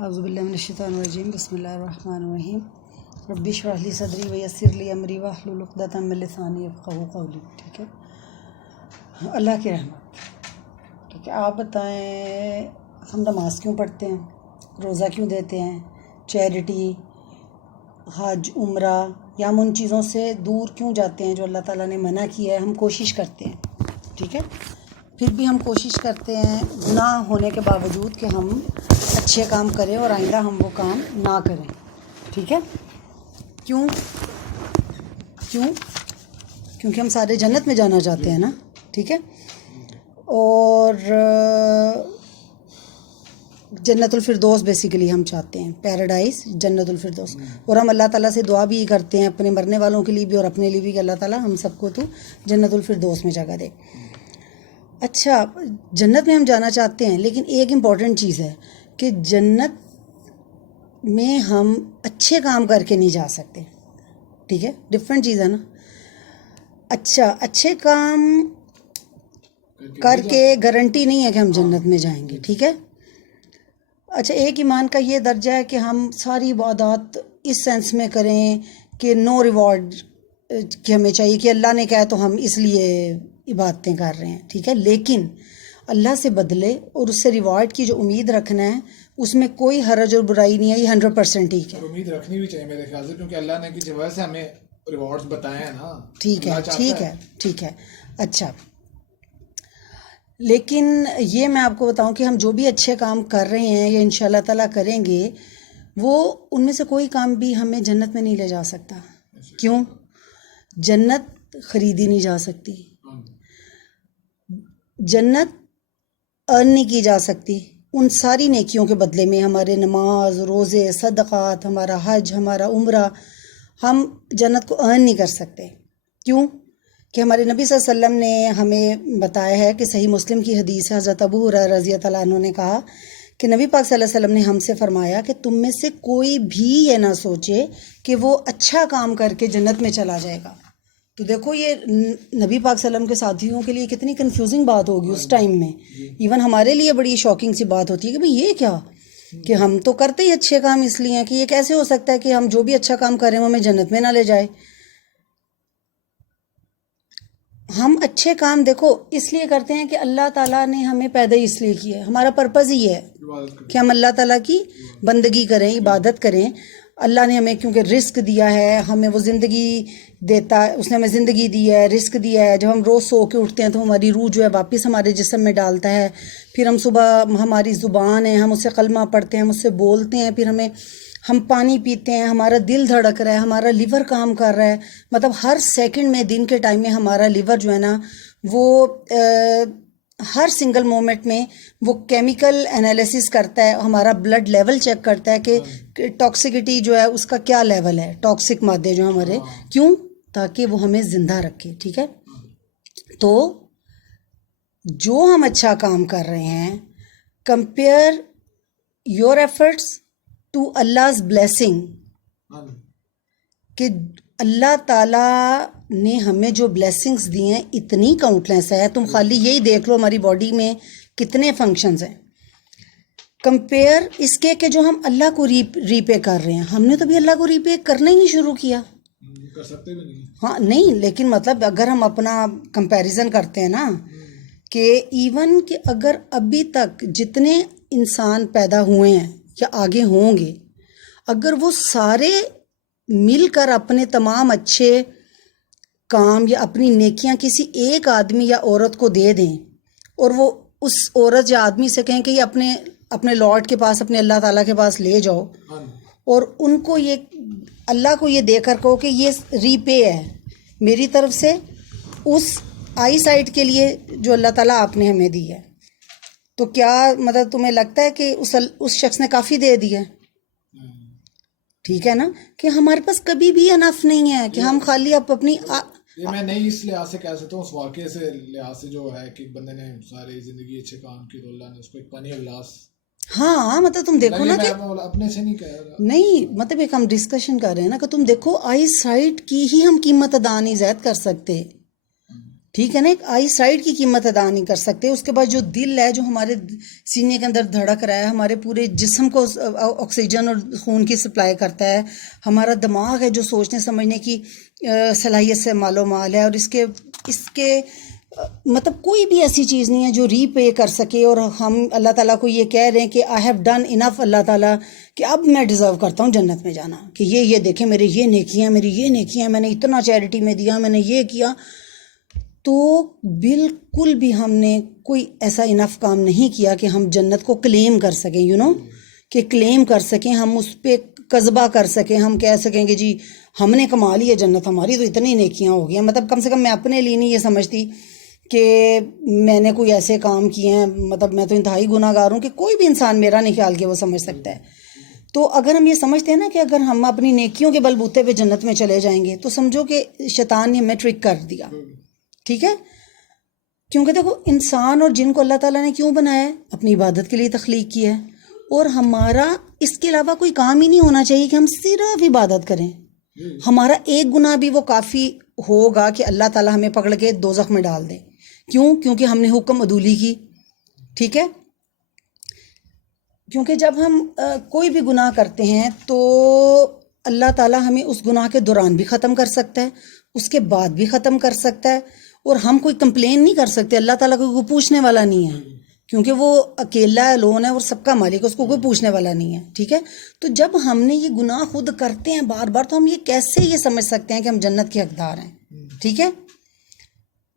اعوذ باللہ من الشیطان الرجیم بسم اللہ الرحمن الرحیم رب اشرح لی صدری ویسر لی امری واحلل عقدۃ من لسانی یفقہوا قولی. ٹھیک ہے، اللہ کی رحمت. ٹھیک ہے، آپ بتائیں ہم نماز کیوں پڑھتے ہیں، روزہ کیوں دیتے ہیں، چیریٹی، حج، عمرہ، یا ہم ان چیزوں سے دور کیوں جاتے ہیں جو اللہ تعالیٰ نے منع کیا ہے. ہم کوشش کرتے ہیں، ٹھیک ہے، پھر بھی ہم کوشش کرتے ہیں گناہ ہونے کے باوجود کہ ہم اچھے کام کریں اور آئندہ ہم وہ کام نہ کریں. ٹھیک ہے، کیوں؟ کیونکہ ہم سارے جنت میں جانا چاہتے ہیں نا. ٹھیک ہے، اور جنت الفردوس بیسیکلی ہم چاہتے ہیں، پیراڈائز، جنت الفردوس. اور ہم اللہ تعالیٰ سے دعا بھی کرتے ہیں اپنے مرنے والوں کے لیے بھی اور اپنے لیے بھی کہ اللہ تعالیٰ ہم سب کو تو جنت الفردوس میں جگہ دے. اچھا، جنت میں ہم جانا چاہتے ہیں، لیکن ایک امپورٹنٹ چیز ہے کہ جنت میں ہم اچھے کام کر کے نہیں جا سکتے. ٹھیک ہے، ڈفرینٹ چیز ہے نا. اچھا، اچھے کام کر کے گارنٹی نہیں ہے کہ ہم جنت میں جائیں گے. ٹھیک ہے، اچھا، ایک ایمان کا یہ درجہ ہے کہ ہم ساری عبادات اس سینس میں کریں کہ نو ریوارڈ، کہ ہمیں چاہیے کہ اللہ نے کہا تو ہم اس لیے عبادتیں کر رہے ہیں. ٹھیک ہے، لیکن اللہ سے بدلے اور اس سے ریوارڈ کی جو امید رکھنا ہے اس میں کوئی حرج اور برائی نہیں ہے. یہ 100% ٹھیک ہے، امید رکھنی بھی چاہیے میرے خیال سے، کیونکہ اللہ نے کسی وجہ سے ہمیں ریوارڈز بتائے ہیں نا. ٹھیک ہے، ٹھیک ہے، ٹھیک ہے. اچھا، لیکن یہ میں آپ کو بتاؤں کہ ہم جو بھی اچھے کام کر رہے ہیں یا ان شاء اللہ تعالیٰ کریں گے، وہ ان میں سے کوئی کام بھی ہمیں جنت میں نہیں لے جا سکتا. کیوں؟ جنت خریدی نہیں جا سکتی، جنت ارن نہیں کی جا سکتی. ان ساری نیکیوں کے بدلے میں ہمارے نماز، روزے، صدقات، ہمارا حج، ہمارا عمرہ، ہم جنت کو ارن نہیں کر سکتے. کیوں؟ کہ ہمارے نبی صلی اللہ علیہ وسلم نے ہمیں بتایا ہے کہ صحیح مسلم کی حدیث ہے، حضرت ابو ہریرہ رضی اللہ عنہ نے کہا کہ نبی پاک صلی اللہ علیہ وسلم نے ہم سے فرمایا کہ تم میں سے کوئی بھی یہ نہ سوچے کہ وہ اچھا کام کر کے جنت میں چلا جائے گا. تو دیکھو، یہ نبی پاک صلی اللہ علیہ وسلم کے ساتھیوں کے لیے کتنی کنفیوزنگ بات ہوگی اس ٹائم میں. ایون ہمارے لیے بڑی شاکنگ سی بات ہوتی ہے کہ بھئی یہ کیا، کہ ہم تو کرتے ہی اچھے کام اس لیے ہیں کہ یہ کیسے ہو سکتا ہے کہ ہم جو بھی اچھا کام کریں وہ ہمیں جنت میں نہ لے جائے. ہم اچھے کام دیکھو اس لیے کرتے ہیں کہ اللہ تعالیٰ نے ہمیں پیدا ہی اس لیے کیا ہے. ہمارا پرپز ہی ہے کہ ہم اللہ تعالیٰ کی بندگی کریں، عبادت کریں. اللہ نے ہمیں کیونکہ رزق دیا ہے، ہمیں وہ زندگی دیتا ہے، اس نے ہمیں زندگی دی ہے، رزق دیا ہے. جب ہم روز سو کے اٹھتے ہیں تو ہماری روح جو ہے واپس ہمارے جسم میں ڈالتا ہے. پھر ہم صبح، ہماری زبان ہے، ہم اسے کلمہ پڑھتے ہیں، ہم اس سے بولتے ہیں، پھر ہم پانی پیتے ہیں، ہمارا دل دھڑک رہا ہے، ہمارا لیور کام کر رہا ہے. مطلب ہر سیکنڈ میں، دن کے ٹائم میں ہمارا لیور جو ہے نا وہ ہر سنگل مومنٹ میں وہ کیمیکل انالیسس کرتا ہے، ہمارا بلڈ لیول چیک کرتا ہے کہ ٹاکسیکٹی جو ہے اس کا کیا لیول ہے، ٹاکسک مادے جو ہمارے. کیوں؟ تاکہ وہ ہمیں زندہ رکھے. ٹھیک ہے، تو جو ہم اچھا کام کر رہے ہیں، کمپیئر یور ایفرٹس ٹو اللہ's بلیسنگ، کہ اللہ تعالیٰ نے ہمیں جو بلیسنگز دی ہیں اتنی کاؤنٹلیس ہے. تم خالی یہی دیکھ لو ہماری باڈی میں کتنے فنکشنز ہیں. کمپیئر اس کے کہ جو ہم اللہ کو ری پے کر رہے ہیں، ہم نے تو بھی اللہ کو ری پے کرنا ہی نہیں شروع کیا. کر سکتے بھی نہیں. ہاں نہیں، لیکن مطلب اگر ہم اپنا کمپیریزن کرتے ہیں نا، کہ ایون کہ اگر ابھی تک جتنے انسان پیدا ہوئے ہیں یا آگے ہوں گے، اگر وہ سارے مل کر اپنے تمام اچھے کام یا اپنی نیکیاں کسی ایک آدمی یا عورت کو دے دیں، اور وہ اس عورت یا آدمی سے کہیں کہ یہ اپنے لارڈ کے پاس، اپنے اللہ تعالیٰ کے پاس لے جاؤ، اور ان کو یہ اللہ کو یہ دے کر کہو کہ یہ ری پے ہے میری طرف سے اس آئی سائٹ کے لیے جو اللہ تعالیٰ آپ نے ہمیں دی ہے، تو کیا مطلب تمہیں لگتا ہے کہ اس شخص نے کافی دے دیا؟ ٹھیک ہے نا، کہ ہمارے پاس کبھی بھی انف نہیں ہے کہ ہم خالی اپنی یہ میں نہیں اس لحاظ سے کہہ سکتا ہوں، اس واقعے سے لحاظ سے جو ہے کہ بندے نے ساری زندگی اچھے کام کی تو اللہ نے اس کو ایک پنی گلاس. ہاں مطلب تم دیکھو نا کہ اپنے سے نہیں کہہ رہا، نہیں، مطلب ایک ہم ڈسکشن کر رہے ہیں نا کہ تم دیکھو آئی سائٹ کی ہی ہم قیمت ادا نہیں زائد کر سکتے. ٹھیک ہے نا. ایک آئی سائڈ کی قیمت ادا نہیں کر سکتے. اس کے بعد جو دل ہے جو ہمارے سینے کے اندر دھڑک رہا ہے, ہمارے پورے جسم کو آکسیجن اور خون کی سپلائی کرتا ہے, ہمارا دماغ ہے جو سوچنے سمجھنے کی صلاحیت سے مالو مال ہے, اور اس کے مطلب کوئی بھی ایسی چیز نہیں ہے جو ری پے کر سکے. اور ہم اللہ تعالیٰ کو یہ کہہ رہے ہیں کہ آئی ہیو ڈن انف, اللہ تعالیٰ کہ اب میں ڈیزرو کرتا ہوں جنت میں جانا, کہ یہ دیکھیں میرے یہ نیکیاں, میری یہ نیکیاں, میں نے اتنا چیریٹی میں دیا, میں نے یہ کیا. تو بالکل بھی ہم نے کوئی ایسا انف کام نہیں کیا کہ ہم جنت کو کلیم کر سکیں, کہ کلیم کر سکیں, ہم اس پہ قذبہ کر سکیں, ہم کہہ سکیں کہ جی ہم نے کما لی ہے جنت, ہماری تو اتنی نیکیاں ہو گئی ہیں. مطلب کم سے کم میں اپنے لیے نہیں یہ سمجھتی کہ میں نے کوئی ایسے کام کیے ہیں, مطلب میں تو انتہائی گناہ گار ہوں, کہ کوئی بھی انسان میرا نہیں خیال کہ وہ سمجھ سکتا ہے. تو اگر ہم یہ سمجھتے ہیں نا کہ اگر ہم اپنی نیکیوں کے بلبوتے پہ جنت میں چلے جائیں گے, تو سمجھو کہ شیطان نے ہمیں ٹرک کر دیا. ٹھیک ہے, کیونکہ دیکھو انسان اور جن کو اللہ تعالیٰ نے کیوں بنایا ہے, اپنی عبادت کے لیے تخلیق کیا ہے, اور ہمارا اس کے علاوہ کوئی کام ہی نہیں ہونا چاہیے کہ ہم صرف عبادت کریں. ہمارا ایک گناہ بھی وہ کافی ہوگا کہ اللہ تعالیٰ ہمیں پکڑ کے دوزخ میں ڈال دے. کیونکہ ہم نے حکم عدولی کی. ٹھیک ہے, کیونکہ جب ہم کوئی بھی گناہ کرتے ہیں تو اللہ تعالیٰ ہمیں اس گناہ کے دوران بھی ختم کر سکتا ہے, اس کے بعد بھی ختم کر سکتا ہے, اور ہم کوئی کمپلین نہیں کر سکتے. اللہ تعالیٰ کو کوئی پوچھنے والا نہیں ہے, کیونکہ وہ اکیلا الون ہے اور سب کا مالک ہے, اس کو کوئی پوچھنے والا نہیں ہے. ٹھیک ہے, تو جب ہم نے یہ گناہ خود کرتے ہیں بار بار, تو ہم یہ کیسے یہ سمجھ سکتے ہیں کہ ہم جنت کے حقدار ہیں. ٹھیک ہے,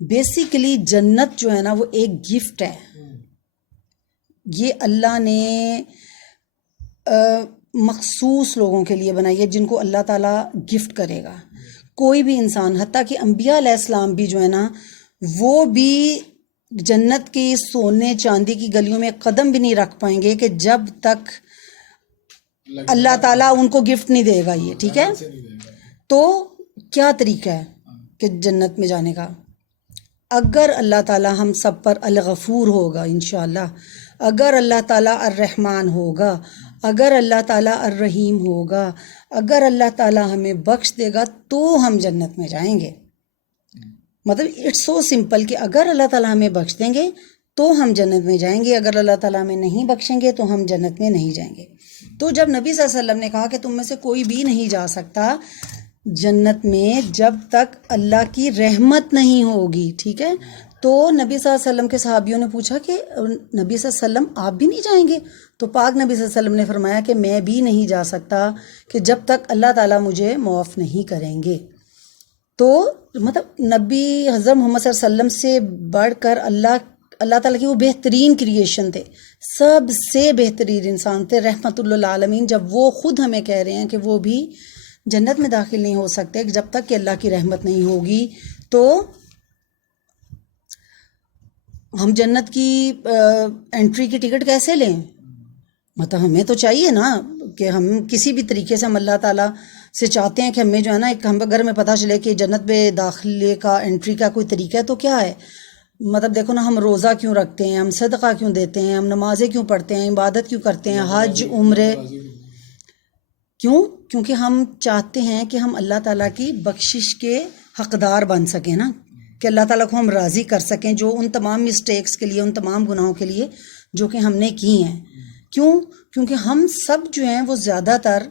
بیسیکلی جنت جو ہے نا وہ ایک گفٹ ہے. یہ اللہ نے مخصوص لوگوں کے لیے بنائی ہے, جن کو اللہ تعالیٰ گفٹ کرے گا. کوئی بھی انسان, حتیٰ کہ انبیاء علیہ السلام بھی جو ہے نا, وہ بھی جنت کی سونے چاندی کی گلیوں میں قدم بھی نہیں رکھ پائیں گے کہ جب تک اللہ تعالیٰ ان کو گفٹ نہیں دے گا یہ. ٹھیک ہے, تو کیا طریقہ ہے کہ جنت میں جانے کا؟ اگر اللہ تعالیٰ ہم سب پر الغفور ہوگا انشاءاللہ, اگر اللہ تعالیٰ الرحمن ہوگا, اگر اللہ تعالیٰ الرحیم ہوگا, اگر اللہ تعالیٰ ہمیں بخش دے گا, تو ہم جنت میں جائیں گے. مطلب اٹس سو سمپل کہ اگر اللہ تعالیٰ ہمیں بخش دیں گے تو ہم جنت میں جائیں گے, اگر اللہ تعالیٰ ہمیں نہیں بخشیں گے تو ہم جنت میں نہیں جائیں گے. تو جب نبی صلی اللہ علیہ وسلم نے کہا کہ تم میں سے کوئی بھی نہیں جا سکتا جنت میں جب تک اللہ کی رحمت نہیں ہوگی, ٹھیک ہے, تو نبی صلی اللہ علیہ وسلم کے صحابیوں نے پوچھا کہ نبی صلی اللہ علیہ وسلم آپ بھی نہیں جائیں گے؟ تو پاک نبی صلی اللہ علیہ وسلم نے فرمایا کہ میں بھی نہیں جا سکتا کہ جب تک اللہ تعالیٰ مجھے معاف نہیں کریں گے. تو مطلب نبی حضرت محمد صلی اللہ علیہ وسلم سے بڑھ کر اللہ تعالیٰ کی وہ بہترین کریشن تھے, سب سے بہترین انسان تھے, رحمت للعالمین. جب وہ خود ہمیں کہہ رہے ہیں کہ وہ بھی جنت میں داخل نہیں ہو سکتے جب تک کہ اللہ کی رحمت نہیں ہوگی, تو ہم جنت کی انٹری کی ٹکٹ کیسے لیں؟ مطلب ہمیں تو چاہیے نا کہ ہم کسی بھی طریقے سے ہم اللہ تعالیٰ سے چاہتے ہیں کہ ہمیں جو ہے نا, ایک ہم اگر ہمیں پتہ چلے کہ جنت میں داخلے کا انٹری کا کوئی طریقہ ہے تو کیا ہے. مطلب دیکھو نا, ہم روزہ کیوں رکھتے ہیں, ہم صدقہ کیوں دیتے ہیں, ہم نمازیں کیوں پڑھتے ہیں, عبادت کیوں کرتے ہیں, حج عمرے کیوں؟ کیونکہ ہم چاہتے ہیں کہ ہم اللہ تعالیٰ کی بخشش کے حقدار بن سکیں نا, کہ اللہ تعالیٰ کو ہم راضی کر سکیں جو ان تمام مسٹیکس کے لیے, ان تمام گناہوں کے لیے جو کہ ہم نے کی ہیں. کیوں؟ کیونکہ ہم سب جو ہیں وہ زیادہ تر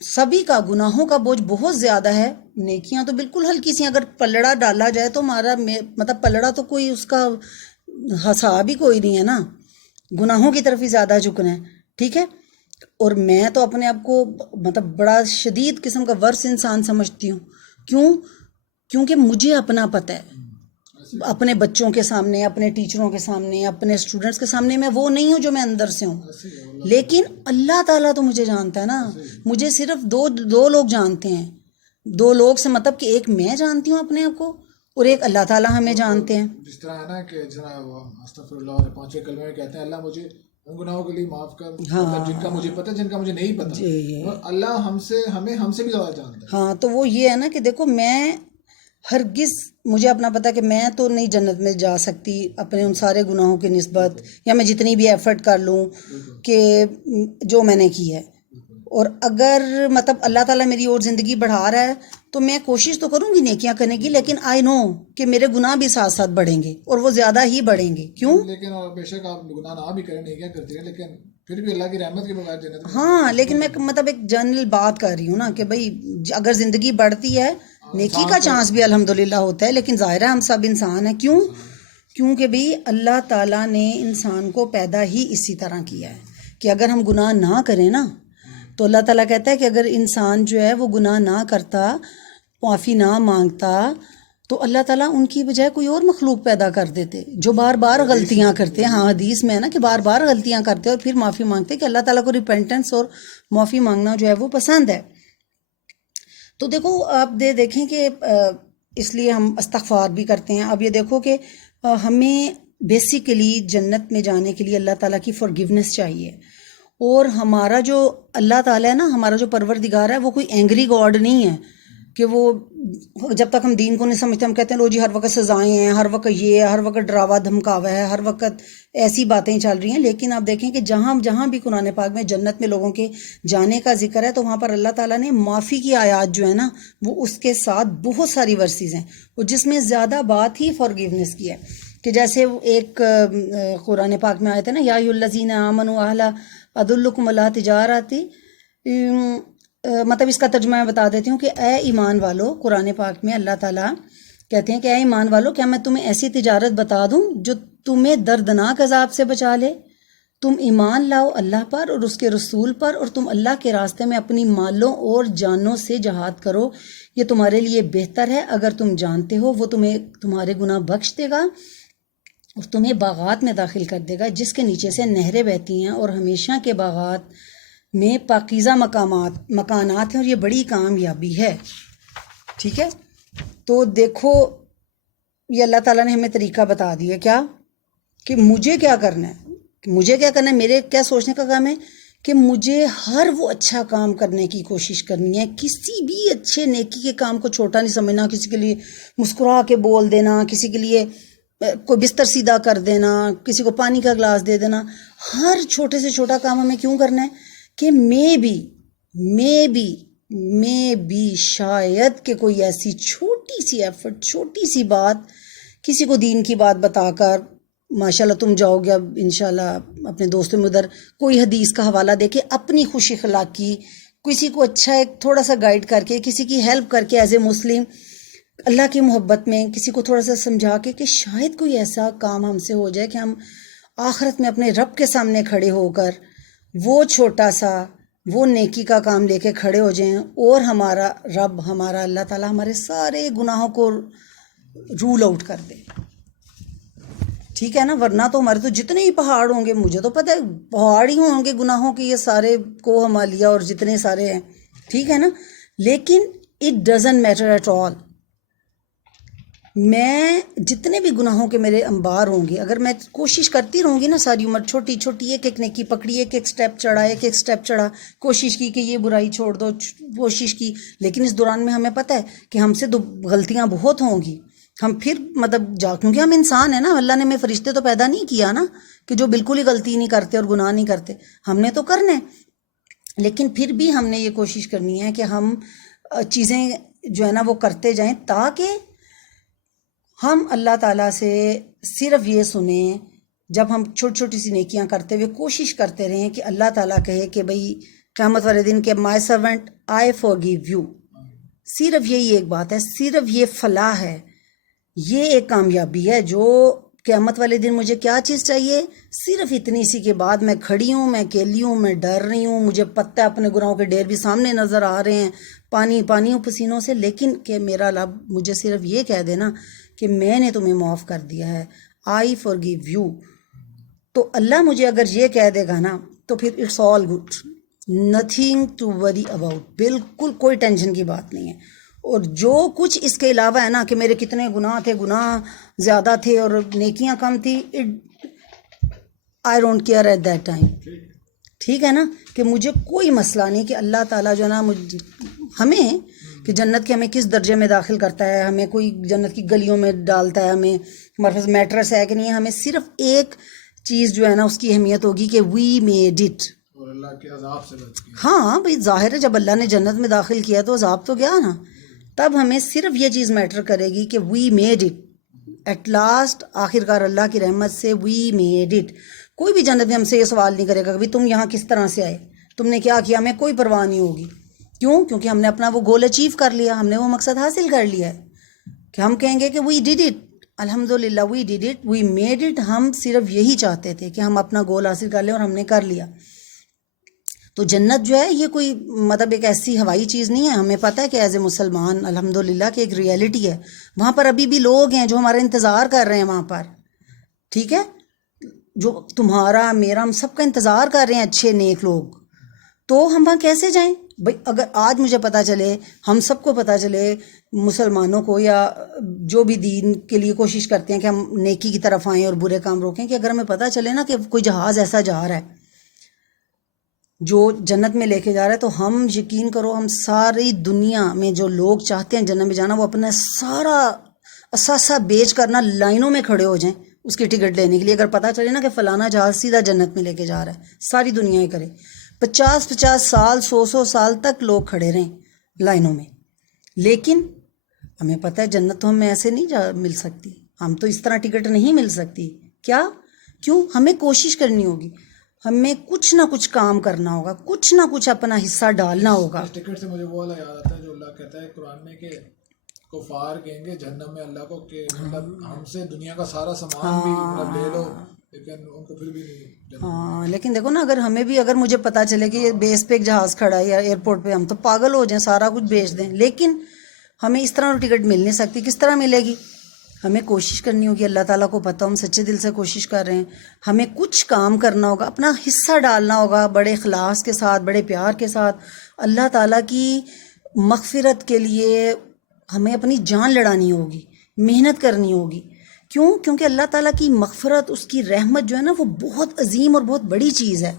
سبھی کا گناہوں کا بوجھ بہت زیادہ ہے, نیکیاں تو بالکل ہلکی سی, اگر پلڑا ڈالا جائے تو ہمارا مطلب پلڑا تو کوئی اس کا حساب ہی کوئی نہیں ہے نا, گناہوں کی طرف ہی زیادہ جھکنا ہے. ٹھیک ہے, اور میں تو اپنے آپ کو مطلب بڑا شدید قسم کا ورس انسان سمجھتی ہوں. کیوں؟ کیونکہ مجھے اپنا پتہ ہے, اپنے بچوں کے سامنے, اپنے ٹیچروں کے سامنے, اپنے اسٹوڈنٹس کے سامنے میں وہ نہیں ہوں جو میں اندر سے ہوں, لیکن اللہ تعالیٰ تو مجھے جانتا ہے نا. مجھے صرف دو لوگ جانتے ہیں, 2 لوگ سے مطلب کہ ایک میں جانتی ہوں اپنے آپ کو, اور ایک اللہ تعالیٰ ہمیں جانتے ہیں. جس طرح ہے نا کہ استغفر اللہ اور 5 کلمے میں کہتے ہیں اللہ مجھے ان گناہوں کے لیے معاف کر, جن کا مجھے پتہ, جن کا مجھے نہیں پتہ, اور اللہ ہم سے بھی زیادہ جانتا ہے. ہاں, تو وہ یہ ہے نا کہ دیکھو, میں ہرگز مجھے اپنا پتہ کہ میں تو نہیں جنت میں جا سکتی اپنے ان سارے گناہوں کی نسبت, یا میں جتنی بھی ایفرٹ کر لوں کہ جو میں نے کی ہے, اور اگر مطلب اللہ تعالیٰ میری اور زندگی بڑھا رہا ہے تو میں کوشش تو کروں گی نیکیاں کرنے کی، لیکن آئی نو کہ میرے گناہ بھی ساتھ ساتھ بڑھیں گے اور وہ زیادہ ہی بڑھیں گے. کیوں؟ لیکن بے شک آپ گناہ نہ بھی کریں، نیکیاں کرتی ہیں، لیکن پھر بھی اللہ کی رحمت کے بغیر جنت. ہاں لیکن میں مطلب ایک جنرل بات کر رہی ہوں نا کہ بھائی اگر زندگی بڑھتی ہے نیکی کا چانس بھی الحمدللہ ہوتا ہے، لیکن ظاہر ہے ہم سب انسان ہیں. کیوں؟ کیونکہ بھی اللہ تعالیٰ نے انسان کو پیدا ہی اسی طرح کیا ہے کہ اگر ہم گناہ نہ کریں نا تو اللہ تعالیٰ کہتا ہے کہ اگر انسان جو ہے وہ گناہ نہ کرتا، معافی نہ مانگتا، تو اللہ تعالیٰ ان کی بجائے کوئی اور مخلوق پیدا کر دیتے جو بار بار غلطیاں کرتے ہیں. ہاں حدیث میں ہے نا کہ بار بار غلطیاں کرتے اور پھر معافی مانگتے، کہ اللہ تعالیٰ کو ریپینٹنس اور معافی مانگنا جو ہے وہ پسند ہے. تو دیکھو آپ دیکھیں کہ اس لیے ہم استغفار بھی کرتے ہیں. اب یہ دیکھو کہ ہمیں بیسیکلی جنت میں جانے کے لیے اللہ تعالیٰ کی فارگیونیس چاہیے. اور ہمارا جو اللہ تعالیٰ ہے نا، ہمارا جو پروردگار ہے، وہ کوئی اینگری گاڈ نہیں ہے کہ وہ جب تک ہم دین کو نہیں سمجھتے ہم کہتے ہیں لو جی ہر وقت سزائیں ہیں، ہر وقت یہ ہے، ہر وقت ڈراوا دھمکاوا ہے، ہر وقت ایسی باتیں چل رہی ہیں. لیکن آپ دیکھیں کہ جہاں بھی قرآن پاک میں جنت میں لوگوں کے جانے کا ذکر ہے تو وہاں پر اللہ تعالیٰ نے معافی کی آیات جو ہے نا وہ اس کے ساتھ بہت ساری ورسز ہیں، اور جس میں زیادہ بات ہی فارگیونیس کی ہے. کہ جیسے ایک قرآن پاک میں آئے تھے نا، یا ایھا الذین آمنوا ہل ادلکم علی تجارۃ، مطلب اس کا ترجمہ میں بتا دیتی ہوں کہ اے ایمان والو، قرآن پاک میں اللہ تعالیٰ کہتے ہیں کہ اے ایمان والو، کیا میں تمہیں ایسی تجارت بتا دوں جو تمہیں دردناک عذاب سے بچا لے؟ تم ایمان لاؤ اللہ پر اور اس کے رسول پر، اور تم اللہ کے راستے میں اپنی مالوں اور جانوں سے جہاد کرو، یہ تمہارے لیے بہتر ہے اگر تم جانتے ہو. وہ تمہیں تمہارے گناہ بخش دے گا اور تمہیں باغات میں داخل کر دے گا جس کے نیچے سے نہریں بہتی ہیں، اور ہمیشہ کے باغات میں پاکیزہ مکانات ہیں، اور یہ بڑی کامیابی ہے. ٹھیک ہے، تو دیکھو یہ اللہ تعالیٰ نے ہمیں طریقہ بتا دیا کیا کہ مجھے کیا کرنا ہے، میرے کیا سوچنے کا کام ہے کہ مجھے ہر وہ اچھا کام کرنے کی کوشش کرنی ہے. کسی بھی اچھے نیکی کے کام کو چھوٹا نہیں سمجھنا، کسی کے لیے مسکرا کے بول دینا، کسی کے لیے کوئی بستر سیدھا کر دینا، کسی کو پانی کا گلاس دے دینا. ہر چھوٹے سے چھوٹا کام ہمیں کیوں کرنا ہے کہ میں بھی شاید کہ کوئی ایسی چھوٹی سی ایفرٹ، چھوٹی سی بات، کسی کو دین کی بات بتا کر، ماشاءاللہ تم جاؤ گے اب انشاءاللہ اپنے دوستوں میں ادھر کوئی حدیث کا حوالہ دے کے اپنی خوش اخلاقی، کسی کو اچھا ایک تھوڑا سا گائیڈ کر کے، کسی کی ہیلپ کر کے، ایز اے مسلم اللہ کی محبت میں کسی کو تھوڑا سا سمجھا کے کہ شاید کوئی ایسا کام ہم سے ہو جائے کہ ہم آخرت میں اپنے رب کے سامنے کھڑے ہو کر وہ چھوٹا سا وہ نیکی کا کام لے کے کھڑے ہو جائیں، اور ہمارا رب، ہمارا اللہ تعالیٰ ہمارے سارے گناہوں کو رول آؤٹ کر دے. ٹھیک ہے نا، ورنہ تو ہمارے تو جتنے ہی پہاڑ ہوں گے، مجھے تو پتہ ہے پہاڑ ہی ہوں گے گناہوں کے، یہ سارے کو ہمالیہ اور جتنے سارے ہیں. ٹھیک ہے نا، لیکن it doesn't matter at all. میں جتنے بھی گناہوں کے میرے انبار ہوں گے، اگر میں کوشش کرتی رہوں گی نا ساری عمر، چھوٹی چھوٹی ایک ایک نیکی پکڑی، ایک ایک سٹیپ چڑھا، کوشش کی کہ یہ برائی چھوڑ دو، کوشش کی، لیکن اس دوران میں ہمیں پتہ ہے کہ ہم سے غلطیاں بہت ہوں گی. ہم پھر کیونکہ ہم انسان ہیں نا، اللہ نے ہمیں فرشتے تو پیدا نہیں کیا نا کہ جو بالکل ہی غلطی نہیں کرتے اور گناہ نہیں کرتے، ہم نے تو کرنا ہے. لیکن پھر بھی ہم نے یہ کوشش کرنی ہے کہ ہم چیزیں جو ہے نا وہ کرتے جائیں، تاکہ ہم اللہ تعالیٰ سے صرف یہ سنیں جب ہم چھوٹی چھوٹی سی نیکیاں کرتے ہوئے کوشش کرتے رہیں کہ اللہ تعالیٰ کہے کہ بھئی قیامت والے دن کہ مائی سرونٹ آئی فارگیو یو. صرف یہی ایک بات ہے، صرف یہ فلاح ہے، یہ ایک کامیابی ہے. جو قیامت والے دن مجھے کیا چیز چاہیے؟ صرف اتنی سی کے بعد میں کھڑی ہوں، میں اکیلی ہوں، میں ڈر رہی ہوں، مجھے پتہ ہے اپنے گناہوں کے ڈھیر بھی سامنے نظر آ رہے ہیں، پانی ہوں پسینوں سے، لیکن کہ میرا رب مجھے صرف یہ کہہ دینا کہ میں نے تمہیں معاف کر دیا ہے، آئی فارگیو یو. تو اللہ مجھے اگر یہ کہہ دے گا نا تو پھر it's all good, nothing to worry about, بالکل کوئی ٹینشن کی بات نہیں ہے. اور جو کچھ اس کے علاوہ ہے نا کہ میرے کتنے گناہ تھے، گناہ زیادہ تھے اور نیکیاں کم تھی، I don't care at that time. ٹھیک ہے نا، کہ مجھے کوئی مسئلہ نہیں کہ اللہ تعالیٰ جو ہے نا ہمیں کہ جنت کے ہمیں کس درجے میں داخل کرتا ہے، ہمیں کوئی جنت کی گلیوں میں ڈالتا ہے، ہمیں ہمارے پاس میٹرس ہے کہ نہیں ہے، ہمیں صرف ایک چیز جو ہے نا اس کی اہمیت ہوگی کہ وی میڈ اٹ. اللہ کے عذاب سے بچ گئے. ہاں بھائی ظاہر ہے جب اللہ نے جنت میں داخل کیا تو عذاب تو گیا نا. تب ہمیں صرف یہ چیز میٹر کرے گی کہ we made it at last. آخر کار اللہ کی رحمت سے وی میڈ اٹ. کوئی بھی جنت میں ہم سے یہ سوال نہیں کرے گا کہ تم یہاں کس طرح سے آئے, تم نے کیا کیا, ہمیں کوئی پرواہ نہیں ہوگی. کیوں؟ کیونکہ ہم نے اپنا وہ گول اچیو کر لیا, ہم نے وہ مقصد حاصل کر لیا ہے کہ ہم کہیں گے کہ وی ڈیڈ اٹ, الحمدللہ we did it, we made it. ہم صرف یہی چاہتے تھے کہ ہم اپنا گول حاصل کر لیں اور ہم نے کر لیا. تو جنت جو ہے یہ کوئی مطلب ایک ایسی ہوائی چیز نہیں ہے. ہمیں پتہ ہے کہ ایز اے مسلمان الحمدللہ کہ ایک ریئلٹی ہے. وہاں پر ابھی بھی لوگ ہیں جو ہمارا انتظار کر رہے ہیں وہاں پر, ٹھیک ہے, جو تمہارا میرا ہم سب کا انتظار کر رہے ہیں, اچھے نیک لوگ. تو ہم وہاں کیسے جائیں بھائی؟ اگر آج مجھے پتہ چلے, ہم سب کو پتہ چلے, مسلمانوں کو یا جو بھی دین کے لیے کوشش کرتے ہیں کہ ہم نیکی کی طرف آئیں اور برے کام روکیں, کہ اگر ہمیں پتہ چلے نا کہ کوئی جہاز ایسا جا رہا ہے جو جنت میں لے کے جا رہا ہے, تو ہم یقین کرو ہم ساری دنیا میں جو لوگ چاہتے ہیں جنت میں جانا, وہ اپنا سارا اثاثہ بیچ کرنا لائنوں میں کھڑے ہو جائیں اس کی ٹکٹ لینے کے لیے. اگر پتہ چلے نا کہ فلانا جہاز سیدھا جنت میں لے کے جا رہا ہے, ساری دنیا ہی کرے. 50 سال 100 سال تک لوگ کھڑے رہیں لائنوں میں. لیکن ہمیں پتہ ہے جنت تو ہمیں ایسے نہیں مل سکتی, ہم تو اس طرح ٹکٹ نہیں مل سکتی. کیا؟ کیوں؟ ہمیں کوشش کرنی ہوگی, ہمیں کچھ نہ کچھ کام کرنا ہوگا, کچھ نہ کچھ اپنا حصہ ڈالنا ہوگا. اس ٹکٹ سے مجھے وہ والا یاد آتا ہے جو اللہ کہتا ہے قرآن میں کہ کفار کہیں گے جہنم میں اللہ کو کہ مطلب ہم سے دنیا کا سارا سامان بھی مطلب لے لو, لیکن ان کو پھر بھی نہیں. ہاں لیکن دیکھو نا, اگر مجھے پتا چلے کہ یہ بیس پہ ایک جہاز کھڑا ہے یا ایئرپورٹ پہ, ہم تو پاگل ہو جائیں, سارا کچھ بیچ دیں. لیکن ہمیں اس طرح ٹکٹ مل نہیں سکتی. کس طرح ملے گی؟ ہمیں کوشش کرنی ہوگی. اللہ تعالیٰ کو پتہ ہم سچے دل سے کوشش کر رہے ہیں. ہمیں کچھ کام کرنا ہوگا, اپنا حصہ ڈالنا ہوگا بڑے اخلاص کے ساتھ, بڑے پیار کے ساتھ. اللہ تعالیٰ کی مغفرت کے لیے ہمیں اپنی جان لڑانی ہوگی, محنت کرنی ہوگی. کیوں؟ کیونکہ اللہ تعالیٰ کی مغفرت, اس کی رحمت جو ہے نا, وہ بہت عظیم اور بہت بڑی چیز ہے.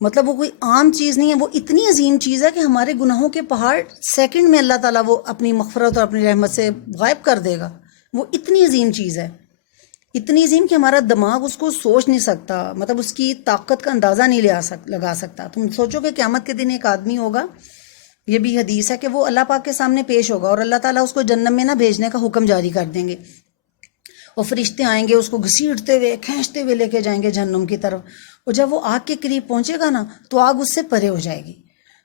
مطلب وہ کوئی عام چیز نہیں ہے, وہ اتنی عظیم چیز ہے کہ ہمارے گناہوں کے پہاڑ سیکنڈ میں اللہ تعالیٰ وہ اپنی مغفرت اور اپنی رحمت سے غائب کر دے گا. وہ اتنی عظیم چیز ہے, اتنی عظیم کہ ہمارا دماغ اس کو سوچ نہیں سکتا, مطلب اس کی طاقت کا اندازہ نہیں لگا سکتا. تم سوچو کہ قیامت کے دن ایک آدمی ہوگا, یہ بھی حدیث ہے کہ وہ اللہ پاک کے سامنے پیش ہوگا اور اللہ تعالیٰ اس کو جنت میں نہ بھیجنے کا حکم جاری کر دیں گے, اور فرشتے آئیں گے اس کو گھسیٹتے ہوئے کھینچتے ہوئے لے کے جائیں گے جہنم کی طرف. اور جب وہ آگ کے قریب پہنچے گا نا تو آگ اس سے پرے ہو جائے گی.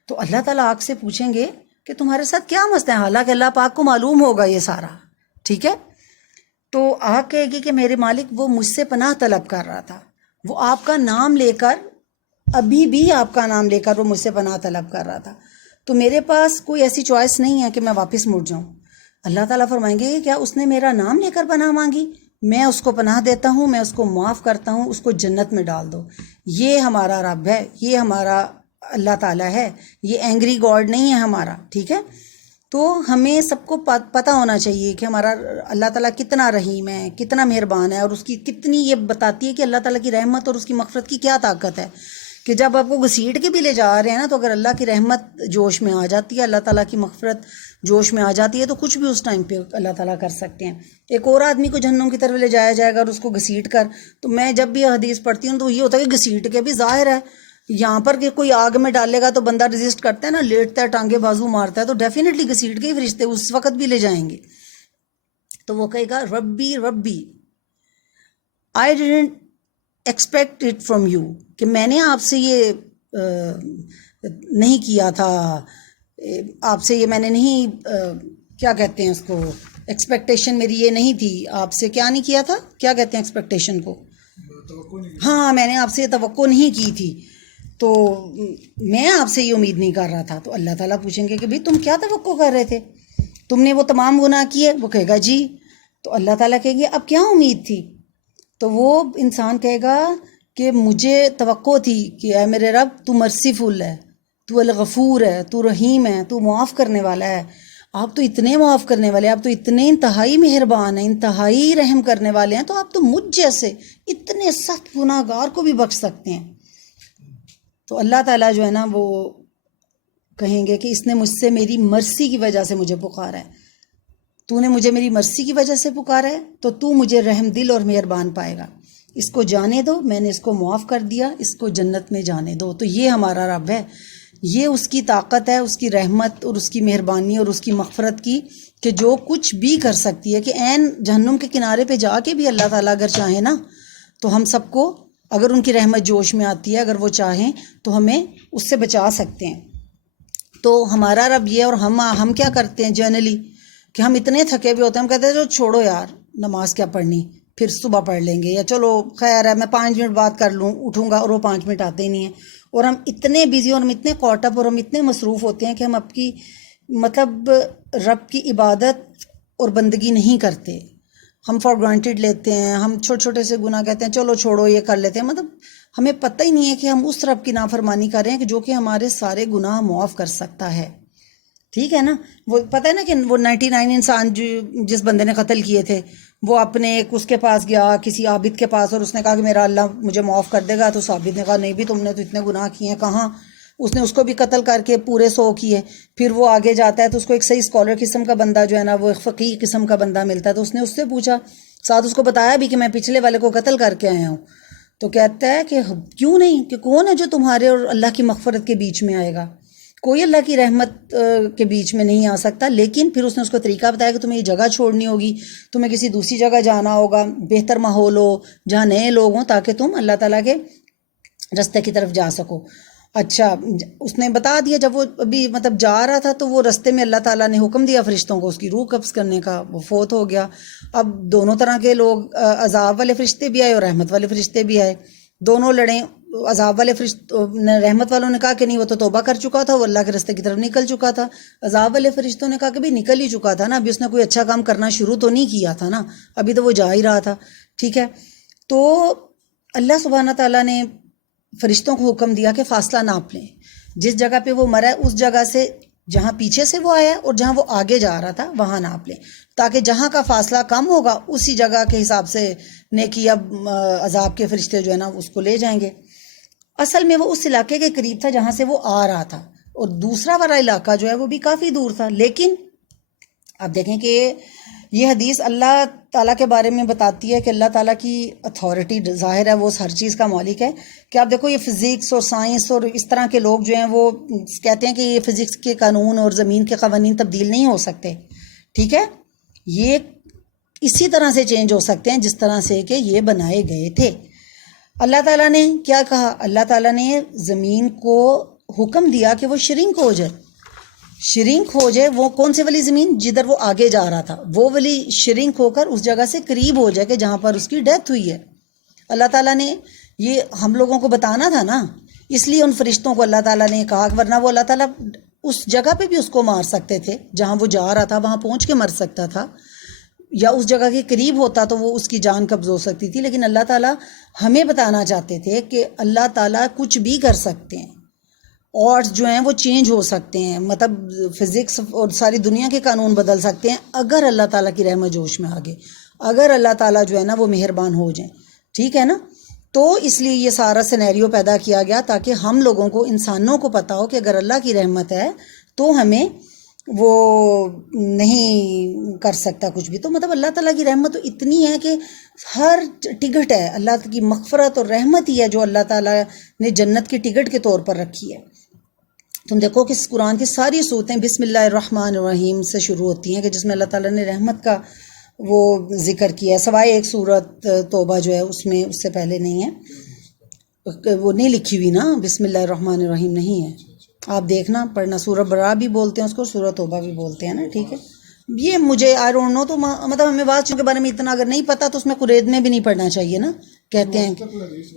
تو اللہ تعالیٰ آگ سے پوچھیں گے کہ تمہارے ساتھ کیا مسئلہ ہے, حالانکہ اللہ پاک کو معلوم ہوگا یہ سارا, ٹھیک ہے. تو آگ کہے گی کہ میرے مالک وہ مجھ سے پناہ طلب کر رہا تھا, وہ آپ کا نام لے کر, ابھی بھی آپ کا نام لے کر وہ مجھ سے پناہ طلب کر رہا تھا, تو میرے پاس کوئی ایسی چوائس نہیں ہے کہ میں واپس مڑ جاؤں. اللہ تعالیٰ فرمائیں گے کیا اس نے میرا نام لے کر پناہ مانگی, میں اس کو پناہ دیتا ہوں, میں اس کو معاف کرتا ہوں, اس کو جنت میں ڈال دو. یہ ہمارا رب ہے, یہ ہمارا اللہ تعالیٰ ہے, یہ اینگری گاڈ نہیں ہے ہمارا, ٹھیک ہے. تو ہمیں سب کو پتہ ہونا چاہیے کہ ہمارا اللہ تعالیٰ کتنا رحیم ہے, کتنا مہربان ہے, اور اس کی کتنی, یہ بتاتی ہے کہ اللہ تعالیٰ کی رحمت اور اس کی مغفرت کی کیا طاقت ہے, کہ جب آپ کو گھسیٹ کے بھی لے جا رہے ہیں نا, تو اگر اللہ کی رحمت جوش میں آ جاتی ہے, اللہ تعالیٰ کی مغفرت جوش میں آ جاتی ہے, تو کچھ بھی اس ٹائم پہ اللہ تعالیٰ کر سکتے ہیں. ایک اور آدمی کو جہنم کی طرف لے جایا جائے گا اور اس کو گھسیٹ کر, تو میں جب بھی حدیث پڑھتی ہوں تو یہ ہوتا ہے کہ گھسیٹ کے بھی ظاہر ہے یہاں پر کہ کوئی آگ میں ڈالے گا تو بندہ ریزسٹ کرتا ہے نا, لیٹتا ہے, ٹانگے بازو مارتا ہے, تو ڈیفینیٹلی گھسیٹ کے ہی فرشتے اس وقت بھی لے جائیں گے. تو وہ کہے گا ربی ربی I didn't expect it from you, کہ میں نے آپ سے یہ نہیں کیا تھا, آپ سے یہ میں نے نہیں کیا کہتے ہیں اس کو, ایکسپیکٹیشن میری یہ نہیں تھی, آپ سے کیا نہیں کیا تھا, کیا کہتے ہیں ایکسپیکٹیشن کو, ہاں میں نے آپ سے یہ توقع نہیں کی تھی, تو میں آپ سے یہ امید نہیں کر رہا تھا. تو اللہ تعالیٰ پوچھیں گے کہ بھئی تم کیا توقع کر رہے تھے, تم نے وہ تمام گناہ کیے, وہ کہے گا جی. تو اللہ تعالیٰ کہیں گے اب کیا امید تھی, تو وہ انسان کہے گا کہ مجھے توقع تھی کہ اے میرے رب تو مرسیفل ہے, تو الغفور ہے, تو رحیم ہے, تو معاف کرنے والا ہے, آپ تو اتنے معاف کرنے والے ہیں, آپ تو اتنے انتہائی مہربان ہیں, انتہائی رحم کرنے والے ہیں, تو آپ تو مجھ جیسے اتنے سخت گناہ گار کو بھی بخش سکتے ہیں. تو اللہ تعالیٰ جو ہے نا وہ کہیں گے کہ اس نے مجھ سے میری مرسی کی وجہ سے مجھے پکارا ہے, تو نے مجھے میری مرسی کی وجہ سے پکارا ہے, تو تو مجھے رحم دل اور مہربان پائے گا. اس کو جانے دو، میں نے اس کو معاف کر دیا، اس کو جنت میں جانے دو. تو یہ ہمارا رب ہے، یہ اس کی طاقت ہے، اس کی رحمت اور اس کی مہربانی اور اس کی مغفرت کی، کہ جو کچھ بھی کر سکتی ہے، کہ عین جہنم کے کنارے پہ جا کے بھی اللہ تعالیٰ اگر چاہیں نا تو ہم سب کو، اگر ان کی رحمت جوش میں آتی ہے، اگر وہ چاہیں تو ہمیں اس سے بچا سکتے ہیں. تو ہمارا رب یہ. اور ہم کیا کرتے ہیں جنرلی کہ ہم اتنے تھکے ہوئے ہوتے ہیں، ہم کہتے ہیں جو چھوڑو یار نماز کیا پڑھنی، پھر صبح پڑھ لیں گے، یا چلو خیر ہے میں 5 منٹ بعد کر لوں اٹھوں گا، اور وہ 5 منٹ آتے ہی نہیں ہیں. اور ہم اتنے بیزی اور ہم اتنے کاٹ اپ اور ہم اتنے مصروف ہوتے ہیں کہ ہم اپنی مطلب رب کی عبادت اور بندگی نہیں کرتے. ہم فار گرانٹیڈ لیتے ہیں، ہم چھوٹے چھوٹے سے گناہ کہتے ہیں چلو چھوڑو یہ کر لیتے ہیں. مطلب ہمیں پتہ ہی نہیں ہے کہ ہم اس رب کی نافرمانی کر رہے ہیں کہ جو کہ ہمارے سارے گناہ معاف کر سکتا ہے. ٹھیک ہے نا. وہ پتہ ہے نا کہ وہ 99 انسان جس بندے نے قتل کیے تھے، وہ اپنے اس کے پاس گیا کسی عابد کے پاس، اور اس نے کہا کہ میرا اللہ مجھے معاف کر دے گا. تو اس عابد نے کہا نہیں بھی، تم نے تو اتنے گناہ کیے ہیں. کہاں، اس نے اس کو بھی قتل کر کے پورے 100 کیے. پھر وہ آگے جاتا ہے تو اس کو ایک صحیح اسکالر قسم کا بندہ جو ہے نا، وہ ایک فقیہ قسم کا بندہ ملتا ہے. تو اس نے اس سے پوچھا، ساتھ اس کو بتایا بھی کہ میں پچھلے والے کو قتل کر کے آیا ہوں. تو کہتا ہے کہ کیوں نہیں، کہ کون ہے جو تمہارے اور اللہ کی مغفرت کے بیچ میں آئے گا؟ کوئی اللہ کی رحمت کے بیچ میں نہیں آ سکتا. لیکن پھر اس نے اس کو طریقہ بتایا کہ تمہیں یہ جگہ چھوڑنی ہوگی، تمہیں کسی دوسری جگہ جانا ہوگا، بہتر ماحول ہو جہاں نئے لوگ ہوں، تاکہ تم اللہ تعالیٰ کے رستے کی طرف جا سکو. اچھا، اس نے بتا دیا. جب وہ ابھی مطلب جا رہا تھا تو وہ رستے میں اللہ تعالیٰ نے حکم دیا فرشتوں کو اس کی روح قبض کرنے کا، وہ فوت ہو گیا. اب دونوں طرح کے لوگ، عذاب والے فرشتے بھی آئے اور رحمت والے فرشتے بھی آئے، دونوں لڑیں. عذاب والے رحمت والوں نے کہا کہ نہیں وہ تو توبہ کر چکا تھا، وہ اللہ کے رستے کی طرف نکل چکا تھا. عذاب والے فرشتوں نے کہا کہ بھی نکل ہی چکا تھا نا، ابھی اس نے کوئی اچھا کام کرنا شروع تو نہیں کیا تھا نا، ابھی تو وہ جا ہی رہا تھا. ٹھیک ہے. تو اللہ سبحانہ تعالیٰ نے فرشتوں کو حکم دیا کہ فاصلہ ناپ لیں. جس جگہ پہ وہ مرا ہے اس جگہ سے، جہاں پیچھے سے وہ آیا اور جہاں وہ آگے جا رہا تھا وہاں ناپ لیں، تاکہ جہاں کا فاصلہ کم ہوگا اسی جگہ کے حساب سے نیکی اب عذاب کے فرشتے جو ہے نا اس کو لے جائیں گے. اصل میں وہ اس علاقے کے قریب تھا جہاں سے وہ آ رہا تھا، اور دوسرا والا علاقہ جو ہے وہ بھی کافی دور تھا. لیکن اب دیکھیں کہ یہ حدیث اللہ تعالیٰ کے بارے میں بتاتی ہے کہ اللہ تعالیٰ کی اتھارٹی ظاہر ہے، وہ ہر چیز کا مالک ہے. کہ آپ دیکھو یہ فزکس اور سائنس اور اس طرح کے لوگ جو ہیں وہ کہتے ہیں کہ یہ فزکس کے قانون اور زمین کے قوانین تبدیل نہیں ہو سکتے. ٹھیک ہے، یہ اسی طرح سے چینج ہو سکتے ہیں جس طرح سے کہ یہ بنائے گئے تھے. اللہ تعالیٰ نے کیا کہا؟ اللہ تعالیٰ نے زمین کو حکم دیا کہ وہ شرنک ہو جائے. شرنک ہو جائے، وہ کون سے والی زمین جدھر وہ آگے جا رہا تھا، وہ والی شرنک ہو کر اس جگہ سے قریب ہو جائے کہ جہاں پر اس کی ڈیتھ ہوئی ہے. اللہ تعالیٰ نے یہ ہم لوگوں کو بتانا تھا نا، اس لیے ان فرشتوں کو اللہ تعالیٰ نے کہا، ورنہ وہ اللہ تعالیٰ اس جگہ پہ بھی اس کو مار سکتے تھے جہاں وہ جا رہا تھا، وہاں پہنچ کے مر سکتا تھا، یا اس جگہ کے قریب ہوتا تو وہ اس کی جان قبض ہو سکتی تھی. لیکن اللہ تعالیٰ ہمیں بتانا چاہتے تھے کہ اللہ تعالیٰ کچھ بھی کر سکتے ہیں، اور جو ہیں وہ چینج ہو سکتے ہیں، مطلب فزکس اور ساری دنیا کے قانون بدل سکتے ہیں اگر اللہ تعالیٰ کی رحمت جوش میں آگے، اگر اللہ تعالیٰ جو ہے نا وہ مہربان ہو جائیں. ٹھیک ہے نا. تو اس لیے یہ سارا سینیریو پیدا کیا گیا تاکہ ہم لوگوں کو، انسانوں کو پتہ ہو کہ اگر اللہ کی رحمت ہے تو ہمیں وہ نہیں کر سکتا کچھ بھی. تو مطلب اللہ تعالیٰ کی رحمت تو اتنی ہے کہ ہر ٹکٹ ہے، اللہ کی مغفرت اور رحمت ہی ہے جو اللہ تعالیٰ نے جنت کی ٹکٹ کے طور پر رکھی ہے. تم دیکھو کہ قرآن کی ساری صورتیں بسم اللہ الرحمن الرحیم سے شروع ہوتی ہیں، کہ جس میں اللہ تعالیٰ نے رحمت کا وہ ذکر کیا ہے، سوائے ایک سورت توبہ جو ہے اس میں اس سے پہلے نہیں ہے، وہ نہیں لکھی ہوئی نا، بسم اللہ الرحمن الرحیم نہیں ہے. آپ دیکھنا پڑھنا، سورہ برا بھی بولتے ہیں اس کو، سورہ توبہ بھی بولتے ہیں نا. ٹھیک ہے، یہ مجھے آئی ڈونٹ نو، تو مطلب ہمیں واضح کے بارے میں اتنا اگر نہیں پتا تو اس میں قرید میں بھی نہیں پڑھنا چاہیے نا. کہتے ہیں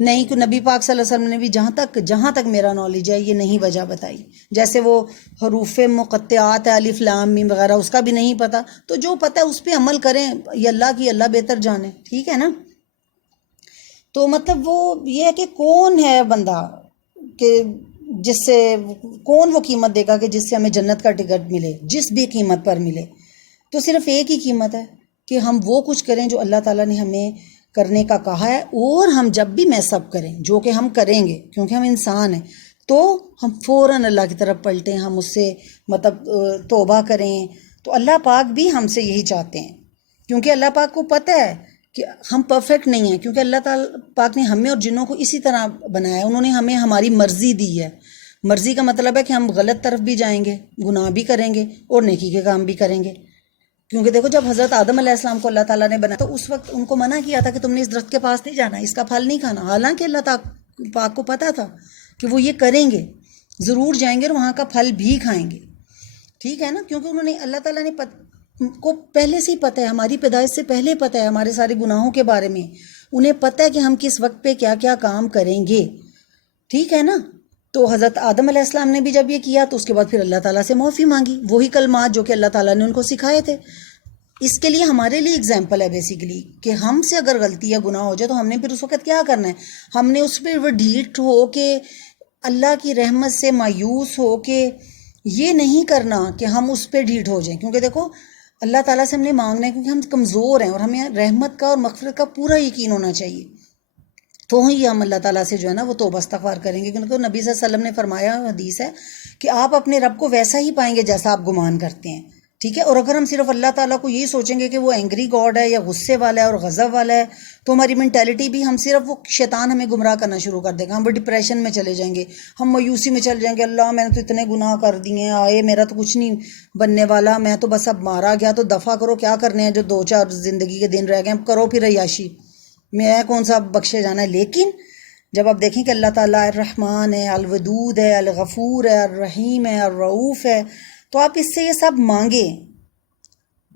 نہیں کہ نبی پاک صلی اللہ علیہ وسلم نے بھی جہاں تک میرا نالج ہے یہ نہیں وجہ بتائی. جیسے وہ حروف مقطعات الف لام میم وغیرہ اس کا بھی نہیں پتا، تو جو پتہ ہے اس پہ عمل کریں، یہ اللہ بہتر جانے. ٹھیک ہے نا. تو مطلب وہ یہ ہے کہ کون ہے بندہ کہ جس سے کون وہ قیمت دے گا کہ جس سے ہمیں جنت کا ٹکٹ ملے، جس بھی قیمت پر ملے. تو صرف ایک ہی قیمت ہے کہ ہم وہ کچھ کریں جو اللہ تعالیٰ نے ہمیں کرنے کا کہا ہے، اور ہم جب بھی میس اپ کریں، جو کہ ہم کریں گے کیونکہ ہم انسان ہیں، تو ہم فوراً اللہ کی طرف پلٹیں، ہم اس سے مطلب توبہ کریں. تو اللہ پاک بھی ہم سے یہی چاہتے ہیں، کیونکہ اللہ پاک کو پتہ ہے کہ ہم پرفیکٹ نہیں ہیں، کیونکہ اللہ تعالیٰ پاک نے ہمیں اور جنوں کو اسی طرح بنایا ہے. انہوں نے ہمیں ہماری مرضی دی ہے. مرضی کا مطلب ہے کہ ہم غلط طرف بھی جائیں گے، گناہ بھی کریں گے اور نیکی کے کام بھی کریں گے. کیونکہ دیکھو جب حضرت آدم علیہ السلام کو اللہ تعالیٰ نے بنایا تو اس وقت ان کو منع کیا تھا کہ تم نے اس درخت کے پاس نہیں جانا، اس کا پھل نہیں کھانا. حالانکہ اللہ پاک کو پتہ تھا کہ وہ یہ کریں گے، ضرور جائیں گے اور وہاں کا پھل بھی کھائیں گے. ٹھیک ہے نا، کیونکہ انہوں نے اللہ تعالیٰ نے کو پہلے سے ہی پتہ ہے، ہماری پیدائش سے پہلے پتہ ہے ہمارے سارے گناہوں کے بارے میں. انہیں پتہ ہے کہ ہم کس وقت پہ کیا کیا کام کریں گے. ٹھیک ہے نا. تو حضرت آدم علیہ السلام نے بھی جب یہ کیا تو اس کے بعد پھر اللہ تعالیٰ سے معافی مانگی، وہی کلمات جو کہ اللہ تعالیٰ نے ان کو سکھائے تھے. اس کے لیے ہمارے لیے اگزامپل ہے بیسیکلی کہ ہم سے اگر غلطی یا گناہ ہو جائے تو ہم نے پھر اس وقت کیا کرنا ہے. ہم نے اس پہ وہ ڈھیٹ ہو کے اللہ کی رحمت سے مایوس ہو کے یہ نہیں کرنا کہ ہم اس پہ ڈھیٹ ہو جائیں. کیونکہ دیکھو اللہ تعالیٰ سے ہم نے مانگنا ہے کیونکہ ہم کمزور ہیں اور ہمیں رحمت کا اور مغفرت کا پورا یقین ہونا چاہیے. تو ہی ہم اللہ تعالیٰ سے جو ہے نا وہ توبہ استغفار کریں گے. کیونکہ نبی صلی اللہ علیہ وسلم نے فرمایا، حدیث ہے کہ آپ اپنے رب کو ویسا ہی پائیں گے جیسا آپ گمان کرتے ہیں. ٹھیک ہے. اور اگر ہم صرف اللہ تعالیٰ کو یہی سوچیں گے کہ وہ اینگری گاڈ ہے یا غصے والا ہے اور غضب والا ہے تو ہماری مینٹیلٹی بھی ہم صرف وہ شیطان ہمیں گمراہ کرنا شروع کر دے گا. ہم وہ ڈپریشن میں چلے جائیں گے، ہم مایوسی میں چلے جائیں گے. اللہ میں نے تو اتنے گناہ کر دیے آئے، میرا تو کچھ نہیں بننے والا، میں تو بس اب مارا گیا تو دفع کرو، کیا کرنے ہیں جو 2-4 زندگی کے دن رہ گئے اب کرو پھر عیاشی، میں کون سا بخشے جانا ہے. لیکن جب آپ دیکھیں کہ اللہ تعالیٰ الرحمن ہے، الودود ہے، الغفور ہے، الرحیم ہے، الرؤوف ہے، تو آپ اس سے یہ سب مانگیں.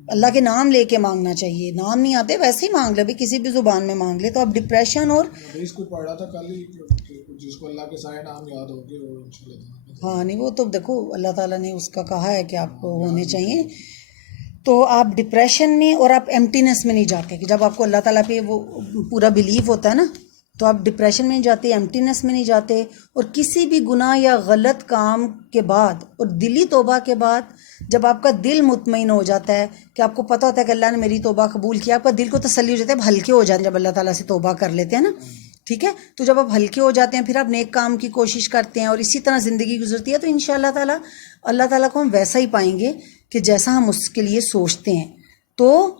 اللہ کے نام لے کے مانگنا چاہیے. نام نہیں آتے ویسے ہی مانگ لے، بھی کسی بھی زبان میں مانگ لے. تو آپ ڈپریشن اور اس کو پڑھ رہا تھا کل ہی جس کو اللہ کے سارے نام یاد ہو گئے وہ انشاءاللہ. ہاں نہیں وہ تو دیکھو اللہ تعالیٰ نے اس کا کہا ہے کہ آپ کو ہونے چاہیے. تو آپ ڈپریشن میں اور آپ ایمٹینس میں نہیں جاتے کہ جب آپ کو اللہ تعالیٰ پہ وہ پورا بلیف ہوتا ہے نا تو آپ ڈپریشن میں نہیں جاتے، ایمٹینس میں نہیں جاتے. اور کسی بھی گناہ یا غلط کام کے بعد اور دلی توبہ کے بعد جب آپ کا دل مطمئن ہو جاتا ہے کہ آپ کو پتہ ہوتا ہے کہ اللہ نے میری توبہ قبول کیا، آپ کا دل کو تسلی ہو جاتا ہے، اب ہلکے ہو جاتے ہیں جب اللہ تعالیٰ سے توبہ کر لیتے ہیں نا. ٹھیک ہے. تو جب آپ ہلکے ہو جاتے ہیں پھر آپ نیک کام کی کوشش کرتے ہیں اور اسی طرح زندگی گزرتی ہے تو انشاءاللہ تعالیٰ اللہ تعالیٰ کو ہم ویسا ہی پائیں گے کہ جیسا ہم اس کے لیے سوچتے ہیں. تو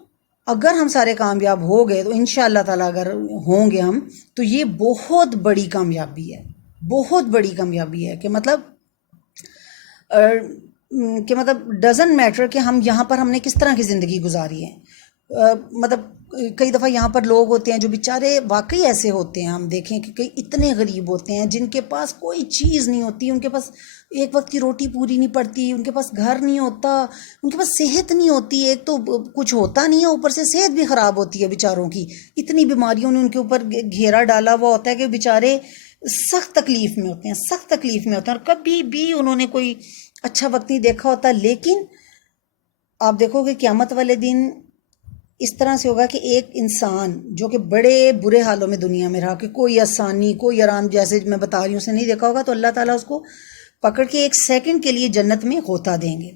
اگر ہم سارے کامیاب ہو گئے تو انشاءاللہ تعالیٰ اگر ہوں گے ہم تو یہ بہت بڑی کامیابی ہے، بہت بڑی کامیابی ہے. کہ مطلب ڈزنٹ میٹر کہ ہم یہاں پر ہم نے کس طرح کی زندگی گزاری ہے. مطلب کئی دفعہ یہاں پر لوگ ہوتے ہیں جو بیچارے واقعی ایسے ہوتے ہیں، ہم دیکھیں کہ کئی اتنے غریب ہوتے ہیں جن کے پاس کوئی چیز نہیں ہوتی، ان کے پاس ایک وقت کی روٹی پوری نہیں پڑتی، ان کے پاس گھر نہیں ہوتا، ان کے پاس صحت نہیں ہوتی، ایک تو کچھ ہوتا نہیں ہے اوپر سے صحت بھی خراب ہوتی ہے بیچاروں کی. اتنی بیماریوں نے ان کے اوپر گھیرا ڈالا ہوا ہوتا ہے کہ بیچارے سخت تکلیف میں ہوتے ہیں، سخت تکلیف میں ہوتے ہیں اور کبھی بھی انہوں نے کوئی اچھا وقت نہیں دیکھا ہوتا. لیکن آپ دیکھو کہ قیامت والے دن اس طرح سے ہوگا کہ ایک انسان جو کہ بڑے برے حالوں میں دنیا میں رہا کہ کوئی آسانی کوئی آرام جیسے میں بتا رہی ہوں سے نہیں دیکھا ہوگا تو اللہ تعالیٰ اس کو پکڑ کے 1 سیکنڈ کے لیے جنت میں غوطہ دیں گے.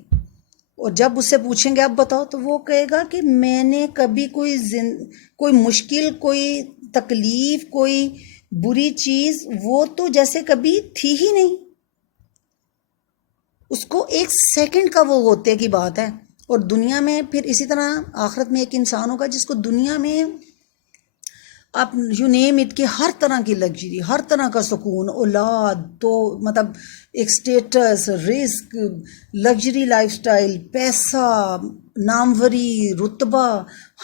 اور جب اس سے پوچھیں گے اب بتاؤ تو وہ کہے گا کہ میں نے کبھی کوئی مشکل، کوئی تکلیف، کوئی بری چیز وہ تو جیسے کبھی تھی ہی نہیں. اس کو 1 سیکنڈ کا وہ غوطے کی بات ہے. اور دنیا میں پھر اسی طرح آخرت میں ایک انسان ہوگا جس کو دنیا میں آپ یو نیم اٹ کہ ہر طرح کی لگژری، ہر طرح کا سکون، اولاد، تو مطلب ایک سٹیٹس، رزق، لگژری لائف سٹائل، پیسہ، ناموری، رتبہ،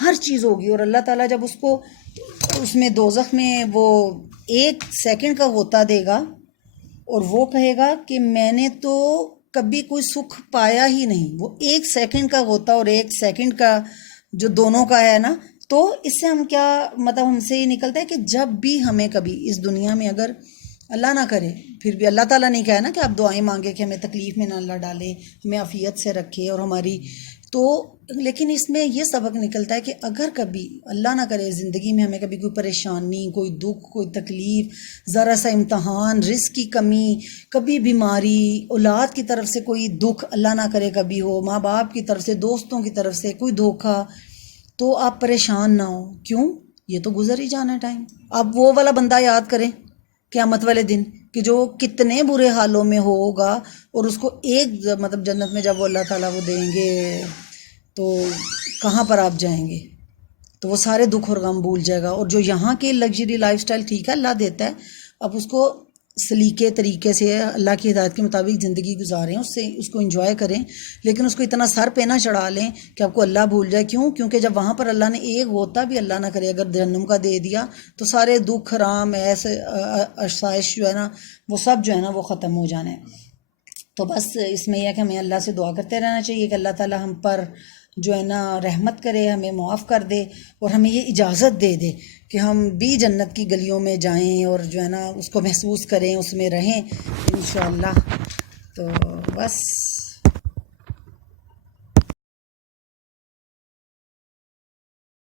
ہر چیز ہوگی. اور اللہ تعالیٰ جب اس کو اس میں دوزخ میں وہ 1 سیکنڈ کا غوطہ دے گا اور وہ کہے گا کہ میں نے تو کبھی کوئی سکھ پایا ہی نہیں. وہ 1 سیکنڈ کا غوطہ اور 1 سیکنڈ کا جو دونوں کا ہے نا، تو اس سے ہم کیا مطلب ہم سے یہ نکلتا ہے کہ جب بھی ہمیں کبھی اس دنیا میں اگر اللہ نہ کرے، پھر بھی اللہ تعالیٰ نے کہا ہے نا کہ آپ دعائیں مانگے کہ ہمیں تکلیف میں نہ اللہ ڈالے، ہمیں عافیت سے رکھے اور ہماری تو. لیکن اس میں یہ سبق نکلتا ہے کہ اگر کبھی اللہ نہ کرے زندگی میں ہمیں کبھی کوئی پریشانی، کوئی دکھ، کوئی تکلیف، ذرا سا امتحان، رزق کی کمی، کبھی بیماری، اولاد کی طرف سے کوئی دکھ اللہ نہ کرے کبھی ہو، ماں باپ کی طرف سے، دوستوں کی طرف سے کوئی دھوکہ، تو آپ پریشان نہ ہو. کیوں؟ یہ تو گزر ہی جانا ہے ٹائم. آپ وہ والا بندہ یاد کریں قیامت والے دن کہ جو کتنے برے حالوں میں ہوگا اور اس کو ایک مطلب جنت میں جب وہ اللہ تعالیٰ وہ دیں گے تو کہاں پر آپ جائیں گے. تو وہ سارے دکھ اور غم بھول جائے گا. اور جو یہاں کے لگژری لائف سٹائل ٹھیک ہے اللہ دیتا ہے, اب اس کو سلیقے طریقے سے اللہ کی ہدایت کے مطابق زندگی گزاریں, اس کو انجوائے کریں, لیکن اس کو اتنا سر پہ نہ چڑھا لیں کہ آپ کو اللہ بھول جائے. کیوں؟ کیونکہ جب وہاں پر اللہ نے ایک غوطہ بھی اللہ نہ کرے اگر جہنم کا دے دیا تو سارے دکھ رام ایسے آسائش جو ہے نا وہ سب جو ہے نا وہ ختم ہو جانے. تو بس اس میں یہ ہے کہ ہمیں اللہ سے دعا کرتے رہنا چاہیے کہ اللہ تعالی ہم پر جو ہے نا رحمت کرے, ہمیں معاف کر دے اور ہمیں یہ اجازت دے دے کہ ہم بھی جنت کی گلیوں میں جائیں اور جو ہے نا اس کو محسوس کریں, اس میں رہیں انشاءاللہ. تو بس